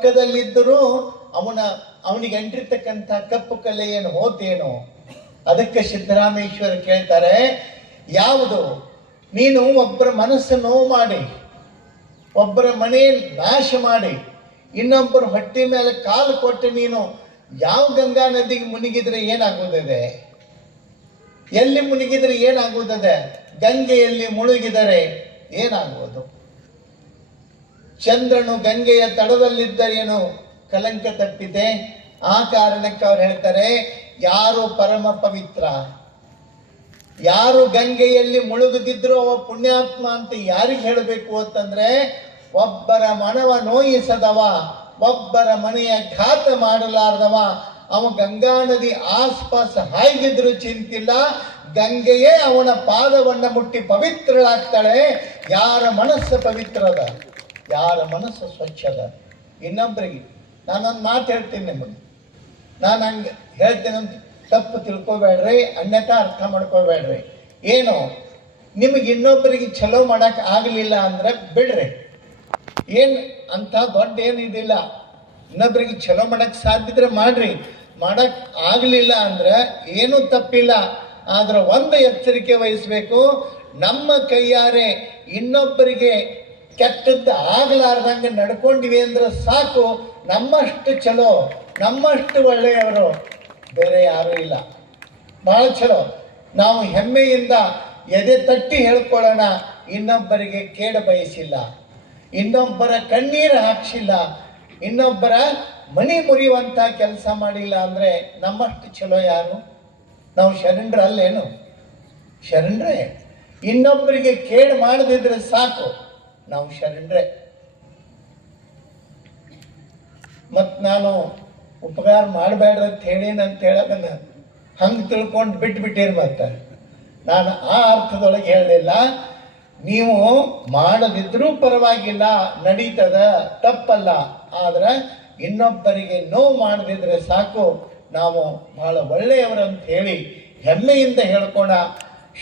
ಪಕ್ಕದಲ್ಲಿದ್ದರೂ ಅವನಿಗೆ ಅಂಟಿರ್ತಕ್ಕಂಥ ಕಪ್ಪು ಕಲೆ ಏನು ಹೋತೇನೋ. ಅದಕ್ಕೆ ಸಿದ್ದರಾಮೇಶ್ವರ ಕೇಳ್ತಾರೆ, ಯಾವುದು ನೀನು ಒಬ್ಬರ ಮನಸ್ಸು ನೋವು ಮಾಡಿ, ಒಬ್ಬರ ಮನೆ ನಾಶ ಮಾಡಿ, ಇನ್ನೊಬ್ಬರ ಹೊಟ್ಟೆ ಮೇಲೆ ಕಾಲು ಕೊಟ್ಟು ನೀನು ಯಾವ ಗಂಗಾ ನದಿಗೆ ಮುಳುಗಿದ್ರೆ ಏನಾಗುತ್ತದೆ? ಎಲ್ಲಿ ಮುಳುಗಿದ್ರೆ ಏನಾಗುತ್ತದೆ? ಗಂಗೆಯಲ್ಲಿ ಮುಳುಗಿದರೆ ಏನಾಗುವುದು? ಚಂದ್ರನು ಗಂಗೆಯ ತಡದಲ್ಲಿದ್ದರೇನು ಕಲಂಕ ತಪ್ಪಿದೆ. ಆ ಕಾರಣಕ್ಕೆ ಅವ್ರು ಹೇಳ್ತಾರೆ, ಯಾರು ಪರಮ ಪವಿತ್ರ, ಯಾರು ಗಂಗೆಯಲ್ಲಿ ಮುಳುಗದಿದ್ರು ಅವ ಪುಣ್ಯಾತ್ಮ ಅಂತ ಯಾರಿಗೆ ಹೇಳಬೇಕು ಅಂತಂದ್ರೆ, ಒಬ್ಬರ ಮನವ ನೋಯಿಸದವ, ಒಬ್ಬರ ಮನೆಯ ಘಾತ ಮಾಡಲಾರ್ದವ, ಅವ ಗಂಗಾ ನದಿ ಆಸ್ಪಾಸ್ ಹಾಯ್ದಿದ್ರು ಚಿಂತಿಲ್ಲ, ಗಂಗೆಯೇ ಅವನ ಪಾದವನ್ನ ಮುಟ್ಟಿ ಪವಿತ್ರಳಾಗ್ತಾಳೆ. ಯಾರ ಮನಸ್ಸು ಪವಿತ್ರದ, ಯಾರ ಮನಸ್ಸು ಸ್ವಚ್ಛದ. ಇನ್ನೊಬ್ಬರಿಗೆ ನಾನೊಂದು ಮಾತು ಹೇಳ್ತೀನಿ, ನಿಮಗೆ ನಾನು ಹಂಗೆ ಹೇಳ್ತೇನೆ ಅಂತ ತಪ್ಪು ತಿಳ್ಕೊಬೇಡ್ರಿ, ಅನ್ಯತಾ ಅರ್ಥ ಮಾಡ್ಕೋಬೇಡ್ರಿ. ಏನು ನಿಮಗೆ ಇನ್ನೊಬ್ಬರಿಗೆ ಚಲೋ ಮಾಡಕ್ ಆಗಲಿಲ್ಲ ಅಂದ್ರೆ ಬಿಡ್ರಿ, ಏನು ಅಂತ ದೊಡ್ಡ ಏನಿದಿಲ್ಲ. ಇನ್ನೊಬ್ಬರಿಗೆ ಚಲೋ ಮಾಡಕ್ ಸಾಧ್ಯ ಇದ್ರೆ ಮಾಡ್ರಿ, ಮಾಡಕ್ ಆಗಲಿಲ್ಲ ಅಂದ್ರೆ ಏನೂ ತಪ್ಪಿಲ್ಲ. ಆದ್ರೆ ಒಂದು ಎಚ್ಚರಿಕೆ ವಹಿಸ್ಬೇಕು, ನಮ್ಮ ಕೈಯಾರೆ ಇನ್ನೊಬ್ಬರಿಗೆ ಕೆಟ್ಟದ್ದು ಆಗಲಾರ್ದಂಗೆ ನಡ್ಕೊಂಡಿವಿ ಅಂದ್ರೆ ಸಾಕು. ನಮ್ಮಷ್ಟು ಚಲೋ, ನಮ್ಮಷ್ಟು ಒಳ್ಳೆಯವರು ಬೇರೆ ಯಾರೂ ಇಲ್ಲ. ಭಾಳ ಚಲೋ. ನಾವು ಹೆಮ್ಮೆಯಿಂದ ಎದೆ ತಟ್ಟಿ ಹೇಳ್ಕೊಳ್ಳೋಣ, ಇನ್ನೊಬ್ಬರಿಗೆ ಕೇಡು ಬಯಸಿಲ್ಲ, ಇನ್ನೊಬ್ಬರ ಕಣ್ಣೀರು ಹಾಕ್ಸಿಲ್ಲ, ಇನ್ನೊಬ್ಬರ ಮನಿ ಮುರಿಯುವಂಥ ಕೆಲಸ ಮಾಡಿಲ್ಲ ಅಂದರೆ ನಮ್ಮಷ್ಟು ಚಲೋ ಯಾರು? ನಾವು ಶರಣರಲ್ಲೇನು? ಶರಣರೇ. ಇನ್ನೊಬ್ಬರಿಗೆ ಕೇಡು ಮಾಡದಿದ್ರೆ ಸಾಕು, ನಾವು ಶರಣರೇ. ಮತ್ತು ನಾನು ಉಪಕಾರ ಮಾಡಬೇಡ್ರಿ ಅಂತ ಹೇಳೇನಂತ ಹೇಳೋದನ್ನ ಹಂಗೆ ತಿಳ್ಕೊಂಡು ಬಿಟ್ಬಿಟ್ಟಿರ್. ಮತ್ತೆ ನಾನು ಆ ಅರ್ಥದೊಳಗೆ ಹೇಳಲಿಲ್ಲ. ನೀವು ಮಾಡದಿದ್ರೂ ಪರವಾಗಿಲ್ಲ, ನಡೀತದ, ತಪ್ಪಲ್ಲ. ಆದ್ರೆ ಇನ್ನೊಬ್ಬರಿಗೆ ನೋವು ಮಾಡದಿದ್ರೆ ಸಾಕು, ನಾವು ಬಹಳ ಒಳ್ಳೆಯವರಂತ ಹೇಳಿ ಹೆಮ್ಮೆಯಿಂದ ಹೇಳ್ಕೋಣ.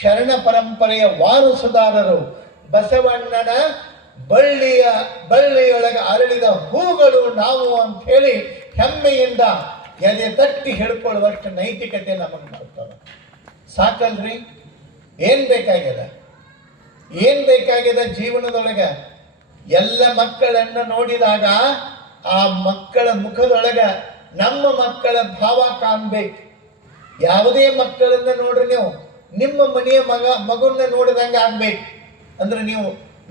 ಶರಣ ಪರಂಪರೆಯ ವಾರಸುದಾರರು, ಬಸವಣ್ಣನ ಬಳ್ಳಿಯೊಳಗೆ ಅರಳಿದ ಹೂಗಳು ನಾವು ಅಂತ ಹೇಳಿ ಹೆಮ್ಮೆಯಿಂದ ಎದೆ ತಟ್ಟಿ ಹೇಳ್ಕೊಳ್ಳುವಷ್ಟು ನೈತಿಕತೆ ನಮಗೆ ಮಾಡ್ತವೆ. ಸಾಕಲ್ರಿ? ಏನ್ ಬೇಕಾಗಿದೆ? ಏನ್ ಬೇಕಾಗಿದೆ ಜೀವನದೊಳಗೆ? ಎಲ್ಲ ಮಕ್ಕಳನ್ನ ನೋಡಿದಾಗ ಆ ಮಕ್ಕಳ ಮುಖದೊಳಗ ನಮ್ಮ ಮಕ್ಕಳ ಭಾವ ಕಾಣ್ಬೇಕು. ಯಾವುದೇ ಮಕ್ಕಳನ್ನ ನೋಡ್ರಿ ನೀವು, ನಿಮ್ಮ ಮನೆಯ ಮಗುನ್ನ ನೋಡಿದಂಗೆ ಆಗ್ಬೇಕು. ಅಂದ್ರೆ ನೀವು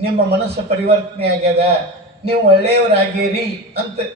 ನಿಮ್ಮ ಮನಸ್ಸು ಪರಿವರ್ತನೆ ಆಗ್ಯದ, ನೀವು ಒಳ್ಳೆಯವರಾಗಿರಿ ಅಂತ